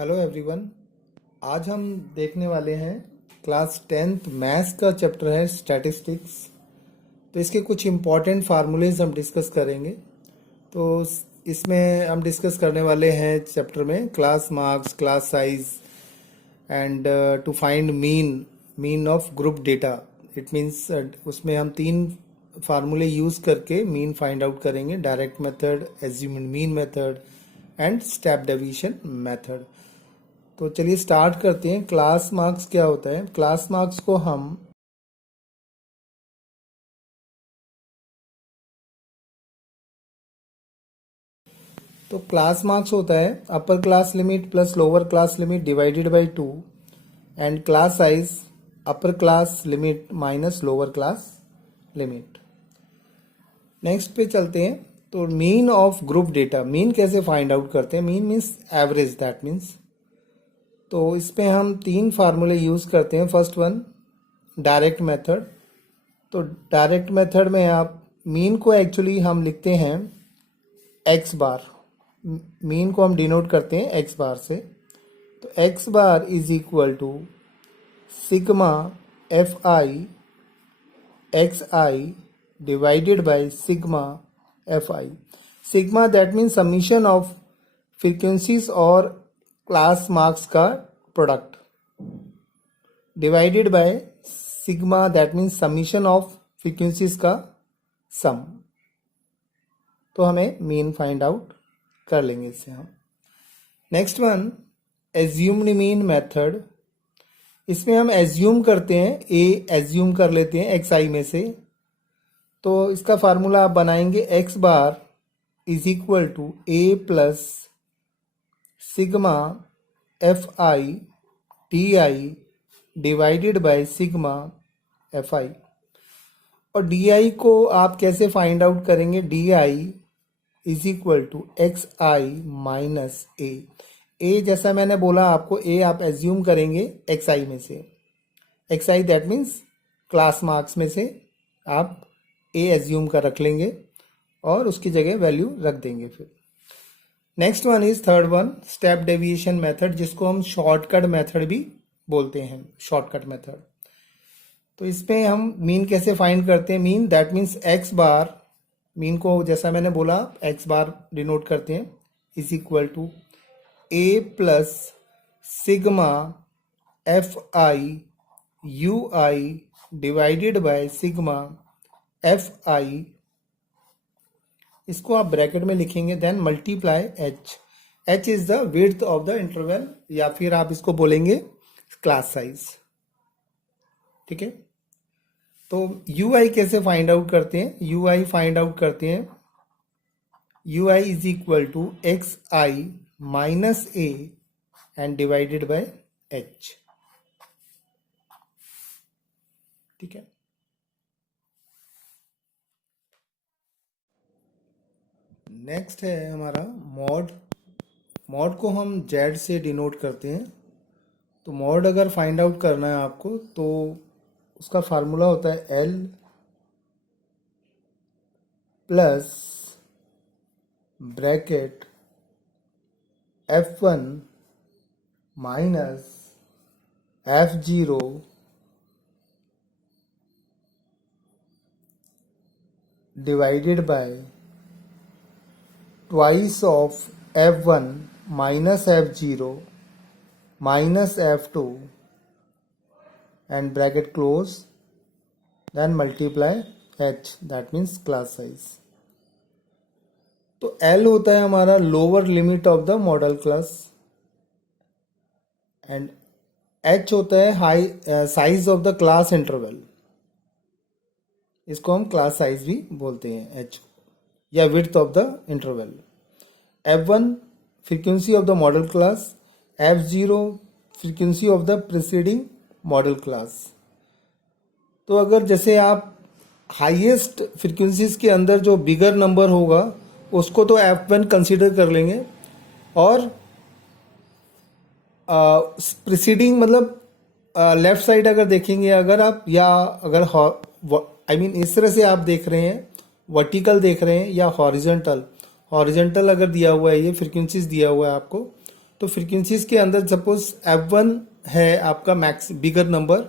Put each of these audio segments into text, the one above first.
Hello everyone. आज हम देखने वाले हैं क्लास 10th मैथ्स का चैप्टर है स्टैटिस्टिक्स। तो इसके कुछ इम्पॉर्टेंट फार्मूलेज हम डिस्कस करेंगे। तो इसमें हम डिस्कस करने वाले हैं चैप्टर में class marks, class size and to find mean of group data. It means उसमें हम 3 फार्मूले यूज़ करके मीन फाइंड आउट करेंगे: direct method, assumed mean method and step deviation method. तो चलिए स्टार्ट करते हैं। क्लास मार्क्स क्या होता है? क्लास मार्क्स को हम क्लास मार्क्स होता है upper class limit plus lower class limit divided by 2 and class size upper class limit minus lower class limit. Next पे चलते हैं। तो mean of group data, mean कैसे फाइंड आउट करते हैं? Mean means average, that means. तो इसमें हम 3 फार्मूले यूज़ करते हैं। First one direct method. तो डायरेक्ट मेथड में आप मीन को एक्चुअली हम लिखते हैं एक्स बार। मीन को हम डिनोट करते हैं एक्स बार से। तो x bar is equal to sigma F i x i divided by sigma F i. Sigma that means summation of frequencies और क्लास मार्क्स का product, divided by sigma that means summation of frequencies का sum. तो हमें mean find out कर लेंगे इससे हम। Next one assumed mean method. इसमें हम एज्यूम करते हैं, ए एज्यूम कर लेते हैं एक्स आई में से। तो इसका फार्मूला आप बनाएंगे X bar is equal to A plus sigma F I T I divided by sigma F I. और डी आई को आप कैसे फाइंड आउट करेंगे? D I is equal to x I minus A. A जैसा मैंने बोला आपको, ए आप एज्यूम करेंगे एक्स आई में से। X I that means class marks में से आप ए एज्यूम कर रख लेंगे और उसकी जगह वैल्यू रख देंगे फिर। Next one is third one step deviation method, जिसको हम शॉर्टकट मेथड भी बोलते हैं, शॉर्टकट मेथड। तो इसमें हम मीन कैसे फाइंड करते हैं? Mean that means x bar, mean को जैसा मैंने बोला एक्स बार डिनोट करते हैं, is equal to A plus sigma F i u i divided by sigma F i. इसको आप ब्रैकेट में लिखेंगे, then multiply h. H is the width of the interval, या फिर आप इसको बोलेंगे क्लास साइज। ठीक है। तो यू आई कैसे फाइंड आउट करते हैं? यू आई फाइंड आउट करते हैं, u i is equal to x I minus a and divided by h. ठीक है। नेक्स्ट है हमारा मॉड। मॉड को हम जेड से डिनोट करते हैं। तो मॉड अगर फाइंड आउट करना है आपको तो उसका फार्मूला होता है L plus bracket F1 minus F0 divided by twice of F1 minus F0 minus F2 and bracket close, then multiply h, that means class size. तो L होता है हमारा lower limit of the model class and H होता है high size of the class interval. इसको हम class size भी बोलते हैं H, या width of the interval. F1 frequency of the model class, F0 frequency of the preceding model class. तो अगर जैसे आप हाईएस्ट फ्रीक्वेंसीज के अंदर जो बिगर नंबर होगा उसको तो F1 कंसीडर कर लेंगे, और प्रीसीडिंग मतलब लेफ्ट साइड अगर देखेंगे अगर आप, या अगर आई मीन इस तरह से आप देख रहे हैं, वर्टिकल देख रहे हैं या हॉरिजॉन्टल, हॉरिजॉन्टल अगर दिया हुआ है, ये फ्रीक्वेंसीज दिया हुआ है आपको, तो फ्रीक्वेंसीज के अंदर सपोज F1 है आपका मैक्स बिगर नंबर,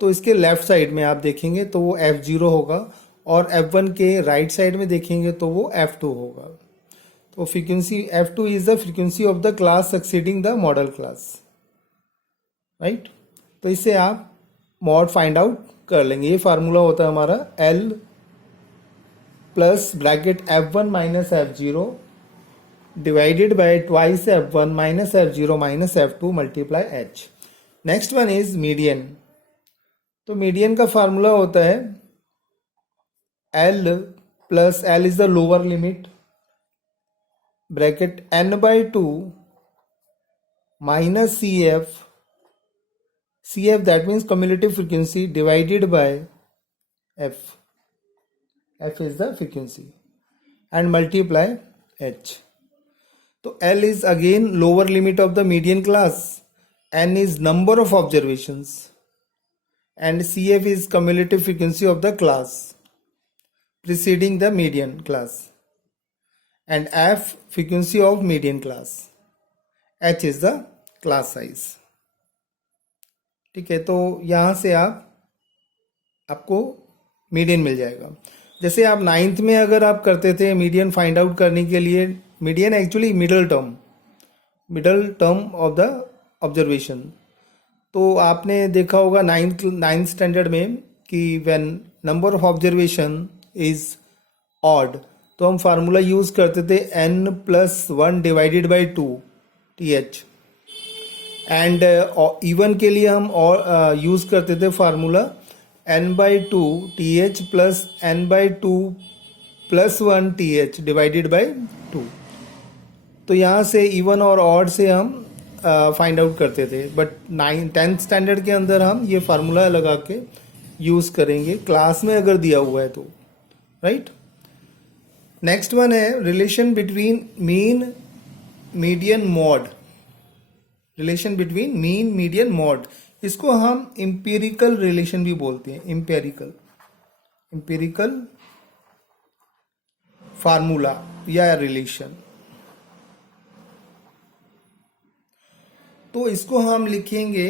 तो इसके लेफ्ट साइड में आप देखेंगे तो वो F0 होगा, और F1 के राइट साइड में देखेंगे तो वो F2 होगा। तो frequency F2 is the frequency of the class succeeding the model class, right. तो इससे आप मॉड फाइंड आउट कर लेंगे। ये फार्मूला होता है हमारा L plus bracket F1 minus F0 divided by twice F1 minus F0 minus F2 multiply H। Next one is median. तो मीडियन का फार्मूला होता है L plus L is the lower limit bracket N by 2 minus CF that means cumulative frequency divided by F is the frequency and multiply H. तो L is again lower limit of the median class, N is number of observations, and CF is cumulative frequency of the class preceding the median class, and F frequency of median class, H is the class size. ठीक है, तो यहाँ से आपको median मिल जाएगा। जैसे आप 9th में अगर आप करते थे मीडियन फाइंड आउट करने के लिए, median actually middle term of the observation. तो आपने देखा होगा 9th स्टैंडर्ड में कि when number of observation is odd, तो हम फार्मूला यूज करते थे n+1 divided by 2 TH, and even के लिए हम यूज करते थे formula n/2 TH plus n/2 plus 1 TH divided by 2। तो यहाँ से इवन और ऑड से हम फाइंड आउट करते थे, बट 10th स्टैंडर्ड के अंदर हम ये फार्मूला लगा के यूज करेंगे क्लास में अगर दिया हुआ है तो, राइट। नेक्स्ट वन है relation between mean median mode. Relation between mean median mode, इसको हम इंपेरिकल रिलेशन भी बोलते हैं। इंपेरिकल फार्मूला या रिलेशन। तो इसको हम लिखेंगे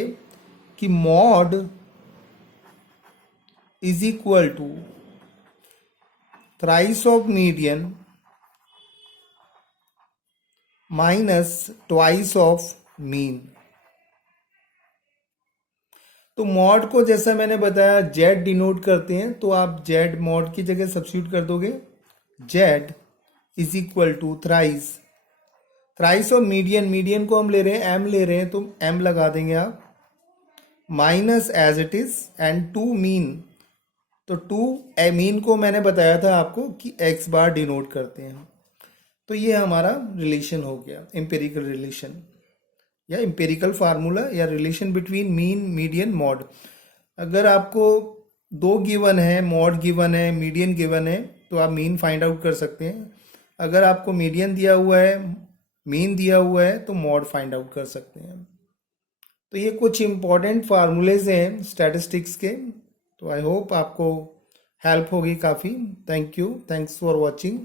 कि mode is equal to thrice of median minus twice of mean. तो मॉड को जैसा मैंने बताया जेड डिनोट करते हैं, तो आप जेड मॉड की जगह सब्स्टिट्यूट कर दोगे, Z is equal to thrice of median को हम ले रहे हैं, एम ले रहे हैं तो एम लगा देंगे आप, minus as it is and 2 मीन। तो 2 मीन को मैंने बताया था आपको कि एक्स बार डिनोट करते हैं। तो ये हमारा रिलेशन हो गया, एम्पेरिकल रिलेशन या एम्पेरिकल फार्मूला या relation between mean median mod. अगर आपको 2 गिवन है, मॉड गिवन है, मीडियन गिवन है, तो आप मीन फाइंड आउट कर सकते हैं। अगर आपको मीडियन दिया हुआ है, मीन दिया हुआ है, तो मॉड फाइंड आउट कर सकते हैं। तो ये कुछ इंपॉर्टेंट फार्मूलेज हैं स्टैटिस्टिक्स के। तो आई होप आपको हेल्प होगी काफ़ी। Thank you, thanks for watching.